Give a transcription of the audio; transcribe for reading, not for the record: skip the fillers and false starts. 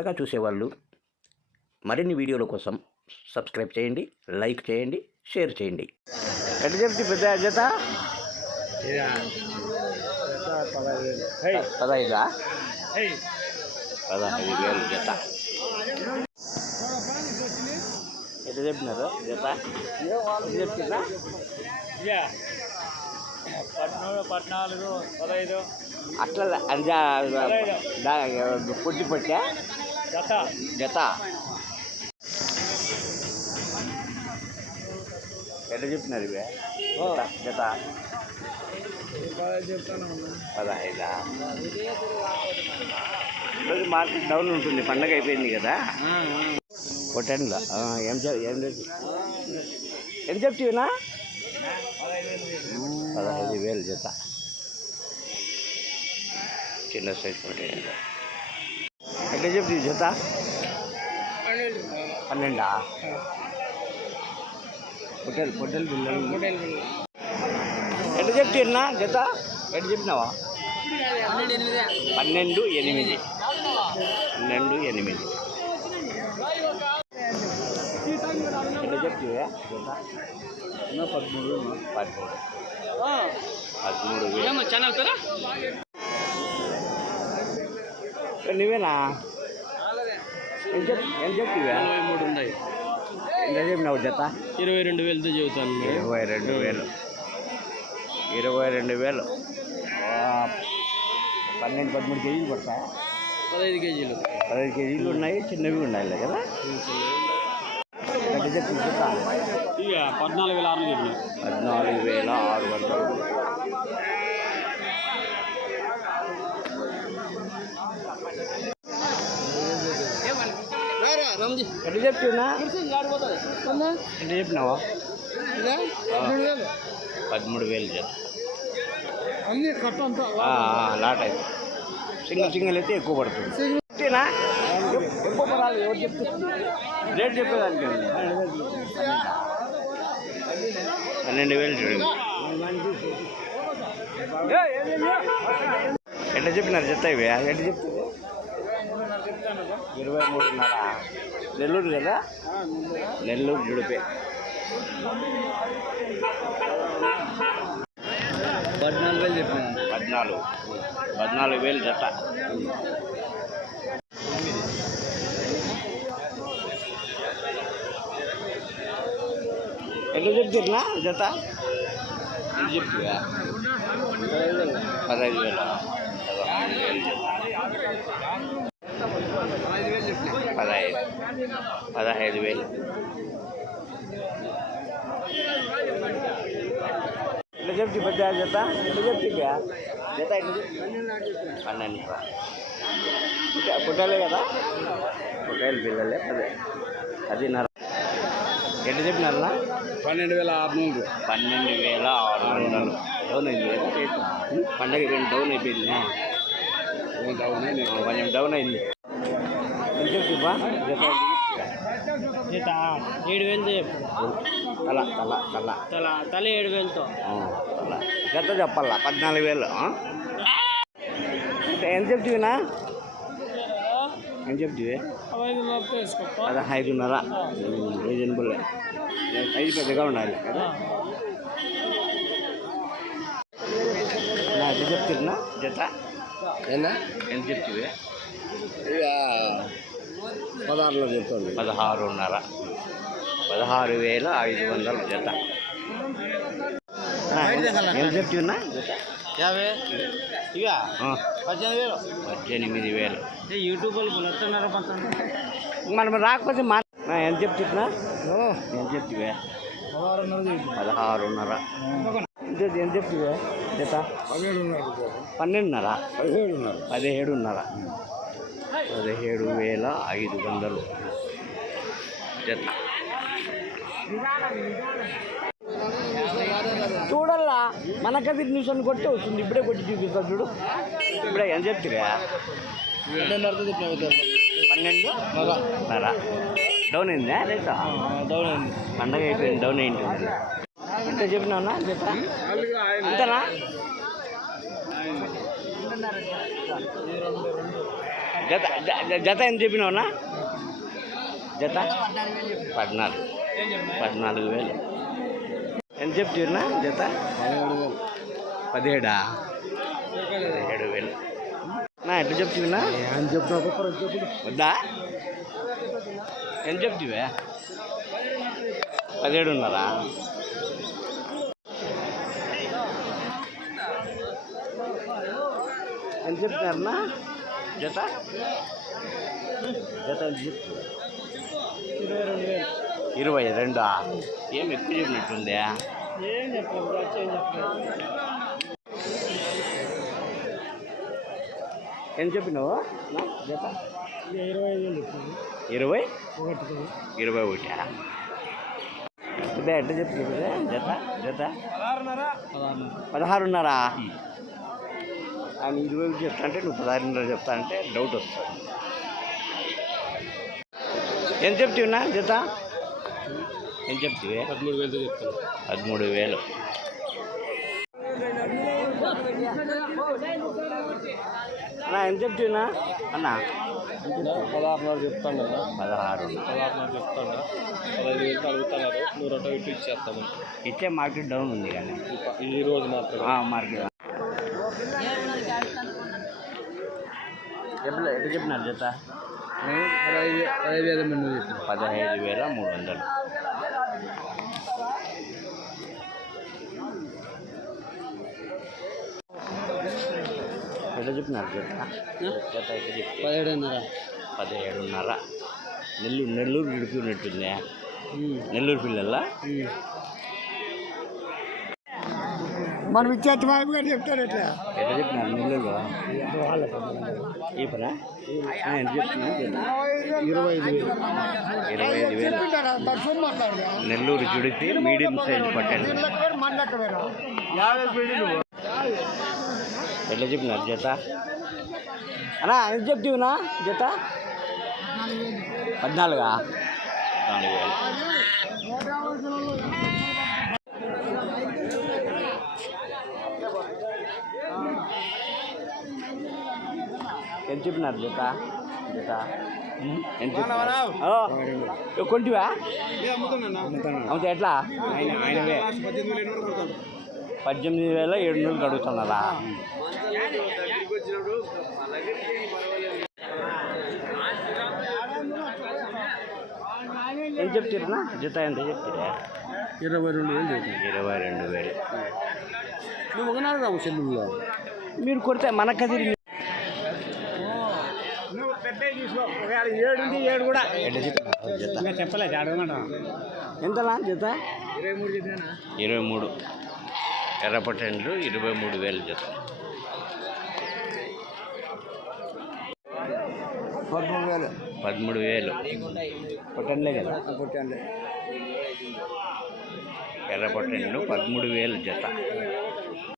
కొత్తగా చూసేవాళ్ళు మరిన్ని వీడియోల కోసం సబ్స్క్రైబ్ చేయండి, లైక్ చేయండి, షేర్ చేయండి. ఎట్లా చెప్తే పెద్ద జత 15,000 జత. ఎట్లా చెప్పినారు జత? చెప్తున్నా 14, 15 అట్లా పొట్టి పొట్టా జత జత. ఎట్లా చెప్పినారు ఇవే జత? 15. ఈరోజు మార్కెట్ డౌన్ ఉంటుంది, పండగ అయిపోయింది కదా. కొట్టండిలో ఏం చెప్తున్నా? 15,000 జత. చిన్న సైజ్ పొట్టేళ్ళు. ఎట్లా చెప్తుంది జత? 12. పొట్టెలు పిల్లలు ఎట్లా చెప్తున్నా జత? ఎట్లా చెప్పినావా? 12,800. 12,800 ఎట్లా చెప్తావా జత? 13,000 ఛానల్ పేరా నువ్వేనా? ఏం చెప్తావా? 23 ఉన్నాయి. ఎంత చెప్పినావు జత? 22,000తో చెబుతాను. 22,000. 22,000. 12-13 కేజీలు పడతాయి. 15 కేజీలు. 15 కేజీలు ఉన్నాయి, చిన్నవి ఉన్నాయి కదా. ఎంత చెప్తుంది జత? 14,600. 14,600. ఎట్లా చెప్తున్నా? ఎట్లా చెప్పినావా? 13,000 జత. లాట్ అయితే సింగిల్ అయితే ఎక్కువ పడుతుంది. ఎక్కువ పడాలి. ఎవరు చెప్తుంది రేట్ చెప్పేదానికి? 12,000 చూడండి. ఎట్లా చెప్పినారు జత ఇవి? ఎట్లా చెప్తుంది? 23,500. నెల్లూరు కదా? నెల్లూరు జుడిపే. 14,000 చెప్పాను. 14,000 జత. ఎట్లా చెప్తున్నా జత? ఎట్లా చెప్తున్నా? 15,000. 15,000. ఎట్లా చెప్తే పెద్ద జత? ఎట్లా చెప్తే జత? ఎట్లా 12. పుట్టాలే కదా? పుట్టాలి పిల్లలే. 10,000. ఎట్లా చెప్పినారా? 12,600. 12,600. డౌన్ అయింది కదా రేటు. పండగ డౌన్ అయిపోయింది. కొంచెం డౌన్ అయింది. ఎంత చెప్తున్నా జత? జత 7,000 చెప్పు. తల 7,000తో. జత చెప్పాలా? 14,000. ఎంత చెప్తున్నా? ఏం చెప్తివి? 15,500. రీజనబుల్. సైజు పెద్దగా ఉండాలి కదా. ఎంత చెప్తున్నా జత? ఎంత చెప్తివి? 16లో చెప్తాను. 16,500. 16,500 జత. ఏం చెప్తున్నా జత? 50. ఇక 18,000. 18,000. యూట్యూబ్ వాళ్ళు వస్తున్నారు. మనం రాకపోతే ఎంత చెప్తున్నా? ఏం చెప్తివే? 16,500. ఎంత చెప్తివే జత? 12,500. 17,500. 17,500 జత. చూడల్లా మనకది న్యూస్ అని కొట్టి వస్తుంది. ఇప్పుడే కొట్టి చూపిస్తా చూడు. ఇప్పుడే ఎంత చెప్తురా? 12,500. డౌన్ అయిందా రేటా? డౌన్ అయింది. పండగ అయిపోయింది, డౌన్ అయింది. ఎంత చెప్పినావునా జత? ఇంతనా? జత ఎంత చెప్పినావునా? జత 14,000. ఎంత చెప్తున్నా జత? 17,000. నా ఎట్లా చెప్తున్నా? వద్దా? ఎంత చెప్తివే? 17,500. ఎంత చెప్తున్నారన్నా జత? జత ఎంత చెప్తున్నా? 22. ఏం ఎక్కువ చెప్పినట్టుందే? ఎంత చెప్పినావు జత? 21. ఇదే ఎట్లా చెప్తుంది జత? 16,500. ఆయన 20 చెప్తా అంటే నువ్వు 16,500 చెప్తా అంటే డౌట్ వస్తుంది. ఎంత చెప్తున్నా జత? ఎంత చెప్తివి? 13,000 చెప్తాను. 13,000. అన్నా ఎంత చెప్తున్నా అన్న? 16,500 చెప్తాను కదా. 16,500 చెప్తాను. 15,000 అడుగుతున్నారు. 100 అటు ఇటు ఇచ్చేస్తాము. ఇచ్చే మార్కెట్ డౌన్ ఉంది కానీ ఈ రోజు మాత్రం మార్కెట్ ఎట్లా చెప్పినారు జత? 15,300. ఎట్లా చెప్పినారు జత? జత ఎట్లా చెప్పి? 17,500. నెల్లూరు విడిపోయినట్టుంది. నెల్లూరు పిల్లల్లా మనం ఇచ్చేది బాబు గారు చెప్తారు ఎట్లా ఎట్లా చెప్పినారు నెల్లూరు? ఈ పనా ఎంత చెప్తున్నా? 25,000 నెల్లూరు జుడిపి మీడియం సైజ్ పట్టండి. ఎట్లా చెప్పినారు జత? అన్నా ఎంత చెప్తున్నా జత? 14,000. ఎంత చెప్పినారు జత? ఎంత కొంటివా? అవుతా ఎట్లా? 18,700 అడుగుతున్నారా? ఎంత చెప్తారా జత? ఎంత చెప్తారా? 22,000. నువ్వు ఒకనాడు రావు చెల్లుల్లో. మీరు కొడితే మన కదిరి ఏడు కూడా చెప్పలేదు ఎంతలా జత? 23. ఎర్రపట్టెండ్లు 23,000 జత. 13,000. పొట్టండ్లే కదా? ఎర్రపట్టెండ్లు 13,000 జత.